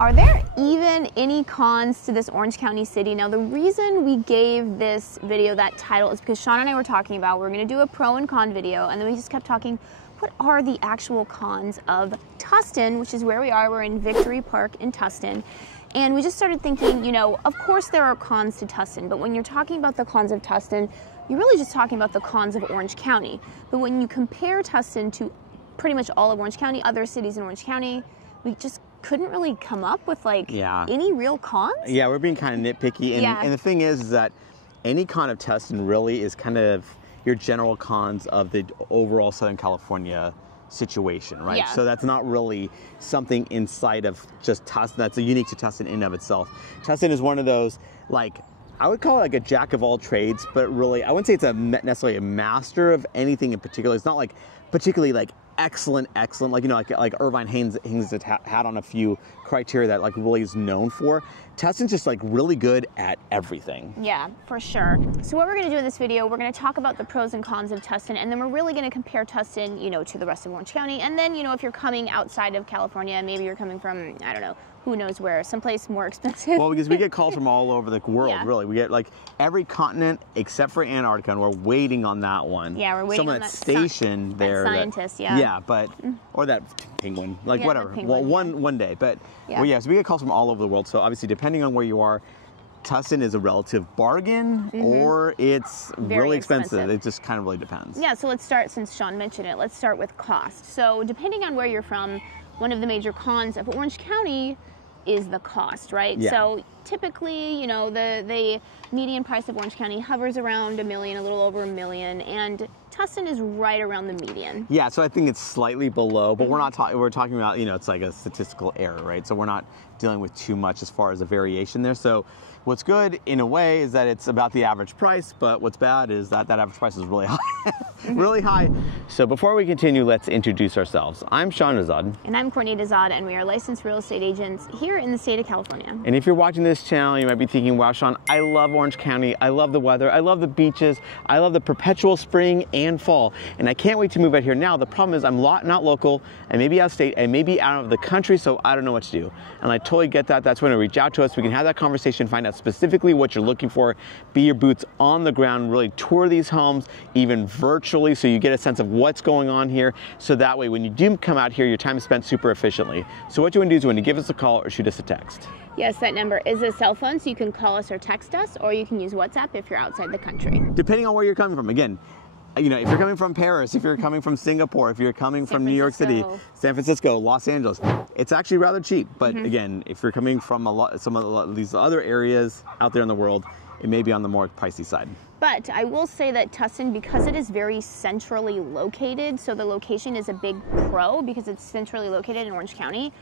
Are there even any cons to this Orange County city? Now, the reason we gave this video that title is because Sean and I were talking about we're going to do a pro and con video, and then we just kept talking, what are the actual cons of Tustin, which is where we are. We're in Victory Park in Tustin. And we just started thinking, you know, of course there are cons to Tustin, but when you're talking about the cons of Tustin, you're really just talking about the cons of Orange County. But when you compare Tustin to pretty much all of Orange County, other cities in Orange County, we just couldn't really come up with like any real cons. Yeah, we're being kind of nitpicky. And the thing is that any con of Tustin really is kind of your general cons of the overall Southern California situation, right? Yeah. So that's not really something inside of just Tustin that's unique to Tustin in and of itself. Tustin is one of those, like, I would call it like a jack of all trades, but really, I wouldn't say it's necessarily a master of anything in particular. It's not like particularly like excellent, like, you know, like Irvine hangs its hat on a few criteria that like really is known for. Tustin's just like really good at everything. Yeah, for sure. So what we're going to do in this video, we're going to talk about the pros and cons of Tustin, and then we're really going to compare Tustin, you know, to the rest of Orange County. And then, you know, if you're coming outside of California, maybe you're coming from, I don't know, who knows where, someplace more expensive. Well, because we get calls from all over the world, really. We get like every continent except for Antarctica, and we're waiting on that one. Yeah, we're waiting on that station there. That scientist, yeah. Yeah, but, or that penguin, like whatever. Penguin, well, one day, but well, yeah, so we get calls from all over the world. So obviously, depending on where you are, Tustin is a relative bargain or it's really expensive. It just kind of really depends. Yeah, so let's start, since Sean mentioned it, let's start with cost. So depending on where you're from, one of the major cons of Orange County is the cost, right? Yeah. So typically, you know, the median price of Orange County hovers around $1 million, a little over $1 million, and Tustin is right around the median. Yeah, so I think it's slightly below, but we're not talking. We're talking about, you know, it's like a statistical error, right? So we're not dealing with too much as far as a variation there. So what's good in a way is that it's about the average price, but what's bad is that that average price is really high, really high. So before we continue, let's introduce ourselves. I'm Sean Azad. And I'm Courtney Azad, and we are licensed real estate agents here in the state of California. And if you're watching this channel, you might be thinking, wow, Sean, I love Orange County. I love the weather. I love the beaches. I love the perpetual spring and fall. And I can't wait to move out here now. The problem is I'm not local. I may be out of state. I may be out of the country, so I don't know what to do. And I totally get that. That's when you reach out to us. We can have that conversation, find out specifically what you're looking for, be your boots on the ground, really tour these homes, even virtually, so you get a sense of what's going on here. So that way, when you do come out here, your time is spent super efficiently. So what you want to do is you want to give us a call or shoot us a text. Yes, that number is a cell phone, so you can call us or text us, or you can use WhatsApp if you're outside the country. Depending on where you're coming from. Again, you know, if you're coming from Paris, if you're coming from Singapore, if you're coming from New York City, San Francisco, Los Angeles, it's actually rather cheap. But again, if you're coming from some of these other areas out there in the world, it may be on the more pricey side. But I will say that Tustin, because it is very centrally located, so the location is a big pro because it's centrally located in Orange County,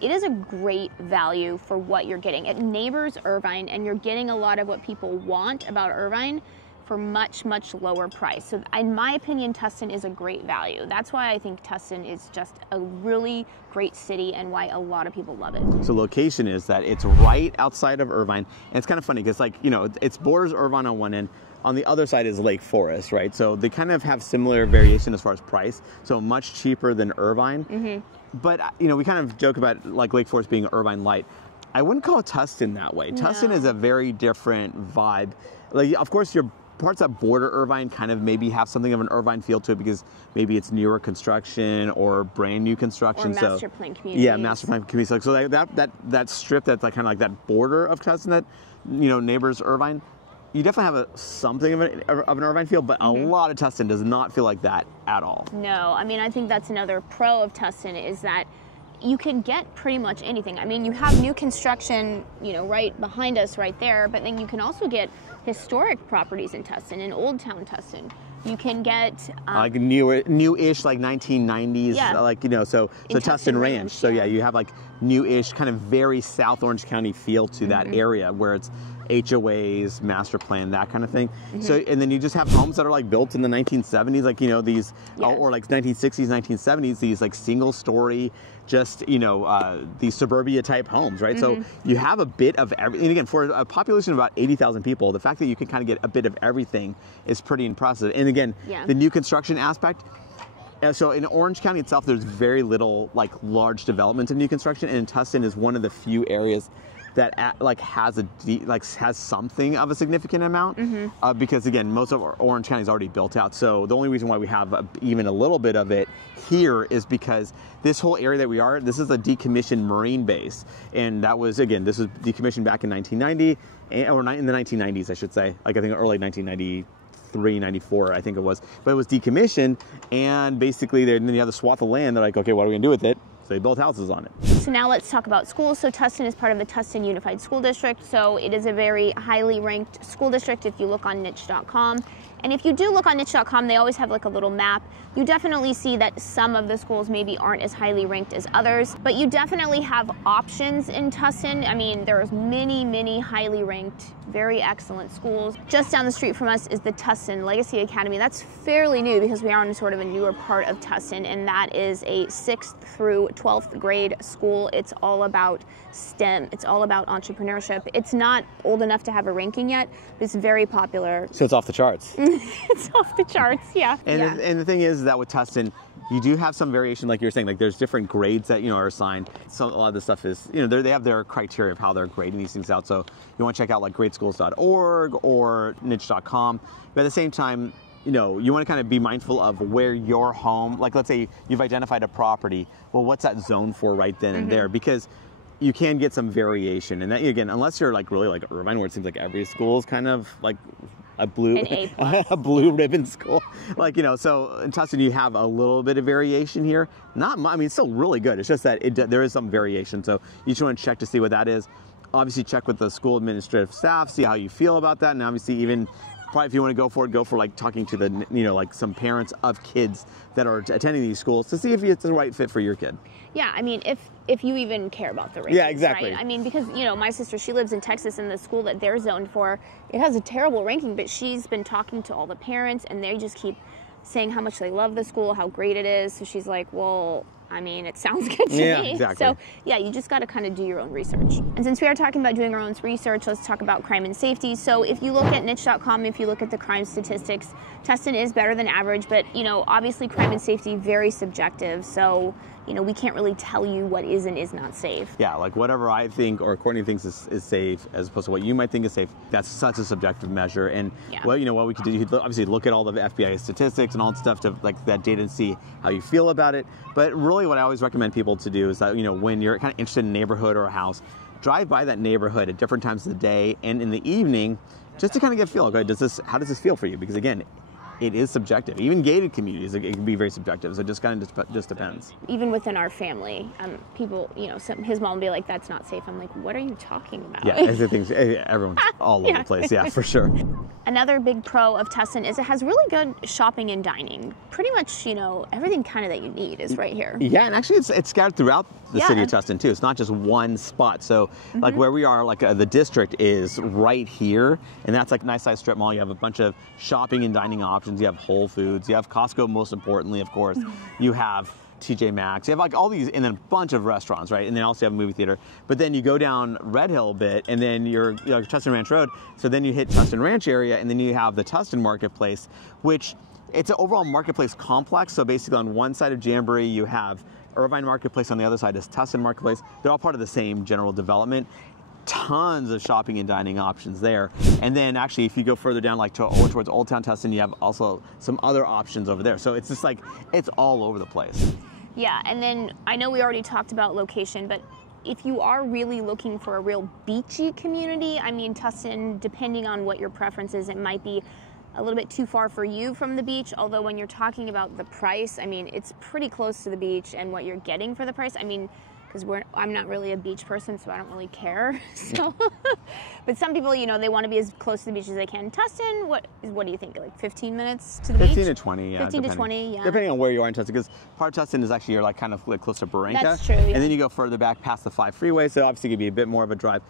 it is a great value for what you're getting. It neighbors Irvine, and you're getting a lot of what people want about Irvine for much, much lower price. So in my opinion, Tustin is a great value. That's why I think Tustin is just a really great city and why a lot of people love it. So location is that it's right outside of Irvine. And it's kind of funny because, like, you know, it's borders Irvine on one end. On the other side is Lake Forest, right? So they kind of have similar variation as far as price. So much cheaper than Irvine. But, you know, we kind of joke about like Lake Forest being Irvine light. I wouldn't call Tustin that way. No. Tustin is a very different vibe. Like, of course, your parts that border Irvine kind of maybe have something of an Irvine feel to it because maybe it's newer construction or brand new construction. Or master plan communities. Yeah, master plan communities. So that strip that's like kind of like that border of Tustin that, you know, neighbors Irvine, you definitely have something of an Irvine feel, but a lot of Tustin does not feel like that at all. No, I mean, I think that's another pro of Tustin is that you can get pretty much anything. I mean, you have new construction, you know, right behind us right there, but then you can also get historic properties in Tustin, in Old Town Tustin. You can get like new-ish, like 1990s, like, you know, so Tustin Ranch. So yeah, you have like new-ish, kind of very South Orange County feel to that area where it's HOAs, master plan, that kind of thing. So, and then you just have homes that are like built in the 1970s, like, you know, these, or like 1960s, 1970s, these like single story, just, you know, these suburbia type homes, right? So you have a bit of everything. And again, for a population of about 80,000 people, the fact that you can kind of get a bit of everything is pretty impressive. And again, the new construction aspect, So in Orange County itself, there's very little like large development of new construction, and Tustin is one of the few areas that has something of a significant amount, because again, most of Orange County is already built out. So the only reason why we have even a little bit of it here is because this whole area that we are, this is a decommissioned Marine base, and that was, again, this was decommissioned back in 1990, or in the 1990s, I should say, like I think early 1993, 94, I think it was, but it was decommissioned, and basically then you have the swath of land. They're like, okay, what are we gonna do with it? So they built houses on it. So now let's talk about schools. So Tustin is part of the Tustin Unified School District. So it is a very highly ranked school district if you look on niche.com. And if you do look on niche.com, they always have like a little map. You definitely see that some of the schools maybe aren't as highly ranked as others, but you definitely have options in Tustin. I mean, there's many, many highly ranked, very excellent schools. Just down the street from us is the Tustin Legacy Academy. That's fairly new because we are in sort of a newer part of Tustin, and that is a 6th through 12th grade school. It's all about STEM. It's all about entrepreneurship. It's not old enough to have a ranking yet, but it's very popular. So it's off the charts. It's off the charts, yeah. And the thing is that with Tustin, you do have some variation, like you're saying, like there's different grades that, are assigned. So a lot of the stuff is, they have their criteria of how they're grading these things out. So you want to check out like gradeschools.org or niche.com. But at the same time, you want to kind of be mindful of where your home, like let's say you've identified a property, well, what's that zone for right then and there? Because you can get some variation. And that, again, unless you're like really like Irvine, where it seems like every school is kind of like a blue ribbon school, so in Tustin you have a little bit of variation here. It's still really good. It's just that there is some variation. So you just want to check to see what that is. Obviously, check with the school administrative staff, see how you feel about that, and obviously even probably if you want to go for like talking to the like some parents of kids that are attending these schools to see if it's the right fit for your kid. Yeah, I mean, if you even care about the rankings, yeah, exactly. Right? I mean, because my sister, she lives in Texas, and the school that they're zoned for, it has a terrible ranking, but she's been talking to all the parents, and they just keep saying how much they love the school, how great it is. So she's like, well, I mean, it sounds good to me. Exactly. So yeah, you just got to kind of do your own research. And since we are talking about doing our own research, let's talk about crime and safety. So if you look at niche.com, if you look at the crime statistics, Tustin is better than average, but obviously crime and safety, very subjective. So we can't really tell you what is and is not safe. Yeah, like whatever I think or Courtney thinks is safe as opposed to what you might think is safe, that's such a subjective measure. And what we could do, you could obviously look at all the FBI statistics and all that stuff to like that data and see how you feel about it. But really what I always recommend people to do is that, when you're kind of interested in a neighborhood or a house, drive by that neighborhood at different times of the day and in the evening just to kind of get a feel. Okay, how does this feel for you? Because again, it is subjective. Even gated communities, it can be very subjective. So it just kind of just depends. Even within our family, people, his mom will be like, "That's not safe." I'm like, "What are you talking about?" Yeah, everyone's all over the place. Yeah, for sure. Another big pro of Tustin is it has really good shopping and dining. Pretty much, everything kind of that you need is right here. Yeah, and actually it's scattered throughout the city of Tustin too. It's not just one spot. So like where we are, like the district is right here, and that's like a nice sized strip mall. You have a bunch of shopping and dining options. You have Whole Foods, you have Costco, most importantly, of course. You have TJ Maxx, you have like all these, and then a bunch of restaurants, right? And then also you have a movie theater. But then you go down Red Hill a bit, and then you're Tustin Ranch Road. So then you hit Tustin Ranch area, and then you have the Tustin Marketplace, which it's an overall marketplace complex. So basically on one side of Jamboree, you have Irvine Marketplace, on the other side is Tustin Marketplace. They're all part of the same general development. Tons of shopping and dining options there. And then actually if you go further down like towards Old Town Tustin, you have also some other options over there. So it's just like, it's all over the place. Yeah, and then I know we already talked about location, but if you are really looking for a real beachy community, I mean, Tustin, depending on what your preference is, it might be a little bit too far for you from the beach, although when you're talking about the price, I mean, it's pretty close to the beach, and what you're getting for the price, I mean, because I'm not really a beach person, so I don't really care. So, but some people, they want to be as close to the beach as they can. Tustin, what do you think? Like 15 minutes to the beach? 15 to 20, yeah. 15 to 20, yeah. Depending on where you are in Tustin, because part of Tustin is actually you're like kind of like close to Barranca. That's true, yeah. And then you go further back past the 5 freeway, so obviously it could be a bit more of a drive.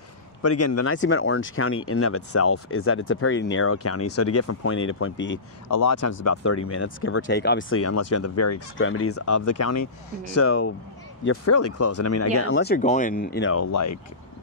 But again, the nice thing about Orange County in and of itself is that it's a very narrow county. So to get from point A to point B, a lot of times it's about 30 minutes, give or take. Obviously, unless you're in the very extremities of the county. So you're fairly close. And I mean, again, unless you're going, like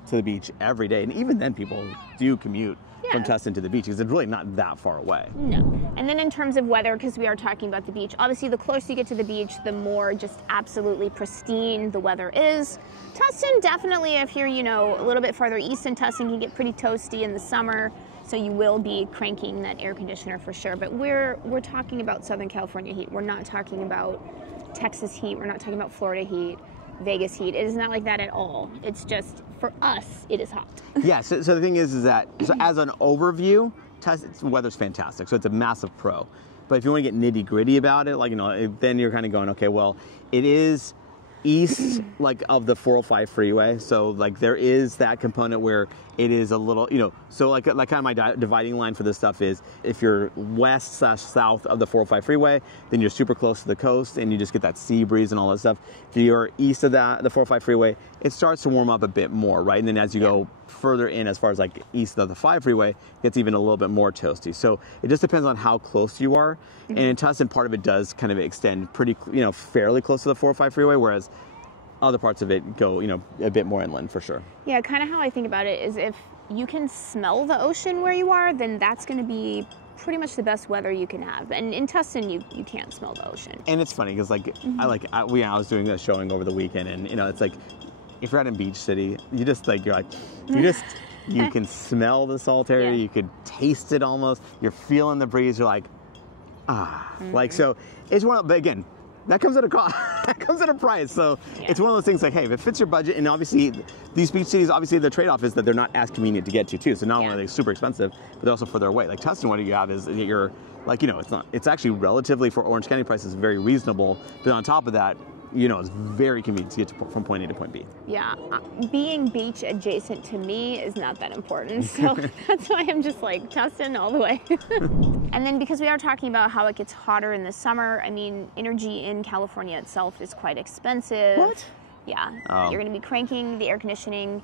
to the beach every day. And even then, people do commute from Yeah. Tustin to the beach because it's really not that far away. No. And then in terms of weather, because we are talking about the beach, obviously the closer you get to the beach, the more just absolutely pristine the weather is. Tustin, definitely, if you're, you know, a little bit farther east in Tustin, can get pretty toasty in the summer. So you will be cranking that air conditioner for sure. But we're talking about Southern California heat. We're not talking about Texas heat. We're not talking about Florida heat, Vegas heat. It is not like that at all. It's just, for us, it is hot. Yeah, so the thing is that, so as an overview, the weather's fantastic, so it's a massive pro. But if you want to get nitty gritty about it, like, you know, then you're kind of going, okay, well, it is east like of the 405 freeway, so like there is that component where it is a little, you know, so like kind of my dividing line for this stuff is if you're west/south of the 405 freeway, then you're super close to the coast and you just get that sea breeze and all that stuff. If you're east of that, the 405 freeway, it starts to warm up a bit more, right? And then as you go further in, as far as like east of the 5 freeway, it gets even a little bit more toasty. So it just depends on how close you are. And in Tustin, part of it does kind of extend pretty, you know, fairly close to the 405 freeway, whereas other parts of it go, you know, a bit more inland for sure. Yeah, kind of how I think about it is if you can smell the ocean where you are, then that's going to be pretty much the best weather you can have. And in Tustin, you can't smell the ocean. And it's funny because like I was doing a showing over the weekend, and you know, it's like if you're out in Beach City, you just like you can smell the salt area, you could taste it almost. You're feeling the breeze. You're like, like so. It's one of, but again, that comes at a cost. That comes at a price. So it's one of those things like, hey, if it fits your budget, and obviously these beach cities, obviously the trade-off is that they're not as convenient to get to too. So not only are they super expensive, but they're also further away. Like Tustin, what you have is you're like, you know, it's actually relatively for Orange County prices very reasonable. But on top of that, you know, it's very convenient to get from point A to point B. Yeah, being beach adjacent to me is not that important. So that's why I'm just like Tustin all the way. And then because we are talking about how it gets hotter in the summer, I mean, energy in California itself is quite expensive. What? Yeah, you're going to be cranking the air conditioning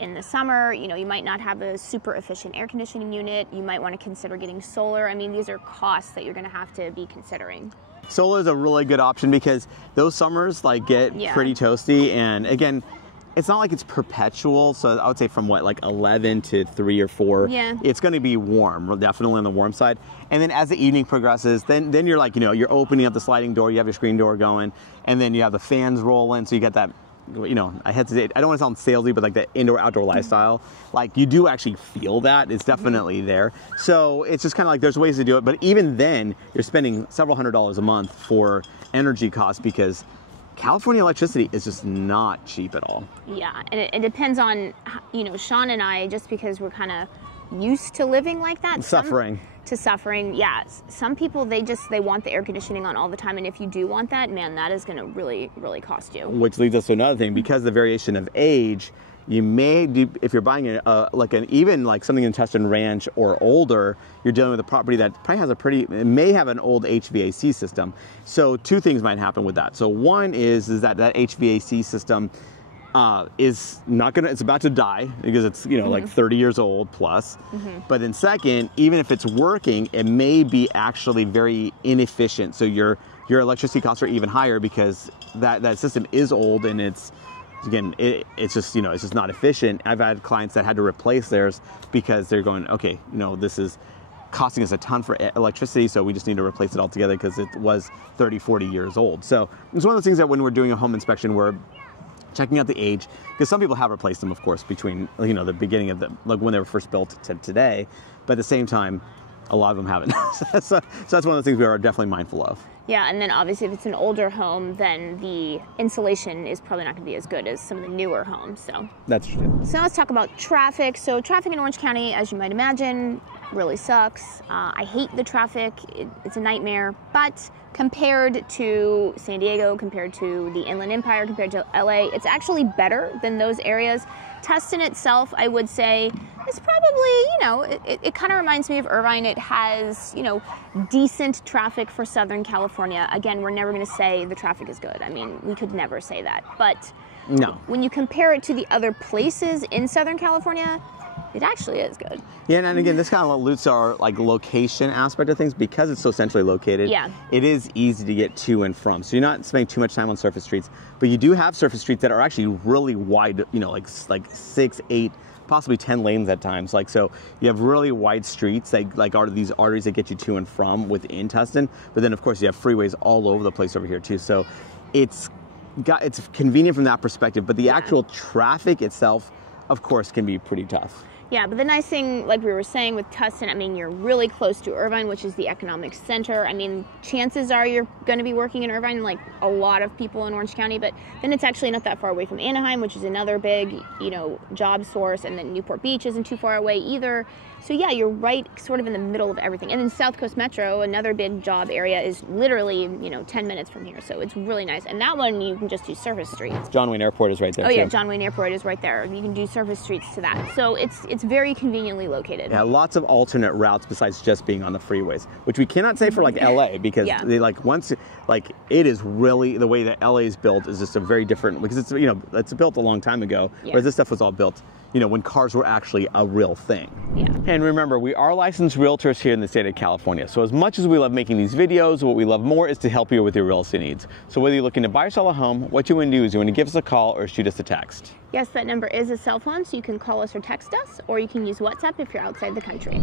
in the summer. You know, you might not have a super efficient air conditioning unit. You might want to consider getting solar. I mean, these are costs that you're going to have to be considering. Solar is a really good option because those summers like get pretty toasty, and again, it's not like it's perpetual. So I would say from what, like 11 to 3 or 4, it's going to be warm, definitely on the warm side. And then as the evening progresses, then you're like, you know, you're opening up the sliding door, you have your screen door going, and then you have the fans rolling, so you get that, you know, I don't want to sound salesy, but like the indoor-outdoor lifestyle, like you do actually feel that. It's definitely there. So it's just kind of like there's ways to do it, but even then, you're spending several $100s a month for energy costs because California electricity is just not cheap at all. Yeah, and it depends on, you know, Sean and I, just because we're kind of used to living like that. Suffering. Yeah. Some people, they want the air conditioning on all the time, and if you do want that, man, that is going to really, really cost you. Which leads us to another thing, because of the variation of age, you may do, if you're buying even like something in Tustin Ranch or older, you're dealing with a property that probably has it may have an old HVAC system. So two things might happen with that. So one is that HVAC system is not gonna, it's about to die because it's, you know, like 30 years old plus. But then second, even if it's working, it may be actually very inefficient. So your electricity costs are even higher because that system is old, and it's just, you know, it's just not efficient. I've had clients that had to replace theirs because they're going, okay, you know, this is costing us a ton for electricity, so we just need to replace it altogether because it was 30, 40 years old. So it's one of those things that when we're doing a home inspection, we're checking out the age, because some people have replaced them, of course, between, you know, the beginning of like when they were first built to today, but at the same time, a lot of them haven't. So that's one of the things we are definitely mindful of. Yeah, and then obviously if it's an older home, then the insulation is probably not going to be as good as some of the newer homes. So that's true. So now let's talk about traffic. So traffic in Orange County, as you might imagine, really sucks. I hate the traffic. It's a nightmare. But compared to San Diego, compared to the Inland Empire, compared to LA, it's actually better than those areas. Tustin itself, I would say, is probably, you know, it kind of reminds me of Irvine. It has, you know, decent traffic for Southern California. Again, we're never going to say the traffic is good. I mean, we could never say that. But no, when you compare it to the other places in Southern California, It actually is good. Yeah, and again, this kind of alludes to our like location aspect of things because it's so centrally located. Yeah. It is easy to get to and from. So you're not spending too much time on surface streets, but you do have surface streets that are actually really wide. You know, like 6, 8, possibly 10 lanes at times. Like so, you have really wide streets like are these arteries that get you to and from within Tustin. But then of course you have freeways all over the place over here too. So it's convenient from that perspective. But the actual traffic itself, of course, can be pretty tough. Yeah, but the nice thing, like we were saying with Tustin, I mean, you're really close to Irvine, which is the economic center. I mean, chances are you're going to be working in Irvine, like a lot of people in Orange County, but then it's actually not that far away from Anaheim, which is another big, you know, job source, and then Newport Beach isn't too far away either. So yeah, you're right sort of in the middle of everything. And then South Coast Metro, another big job area, is literally, you know, 10 minutes from here. So it's really nice. And that one, you can just do surface streets. John Wayne Airport is right there, yeah, John Wayne Airport is right there. You can do surface streets to that. So it's very conveniently located. Yeah, lots of alternate routes besides just being on the freeways, which we cannot say for like LA because they it is really, the way that LA is built is just a very different, because it's, you know, it's built a long time ago, whereas this stuff was all built, you know, when cars were actually a real thing. Yeah. And remember, we are licensed realtors here in the state of California. So as much as we love making these videos, what we love more is to help you with your real estate needs. So whether you're looking to buy or sell a home, what you want to do is you want to give us a call or shoot us a text. Yes, that number is a cell phone, so you can call us or text us, or you can use WhatsApp if you're outside the country.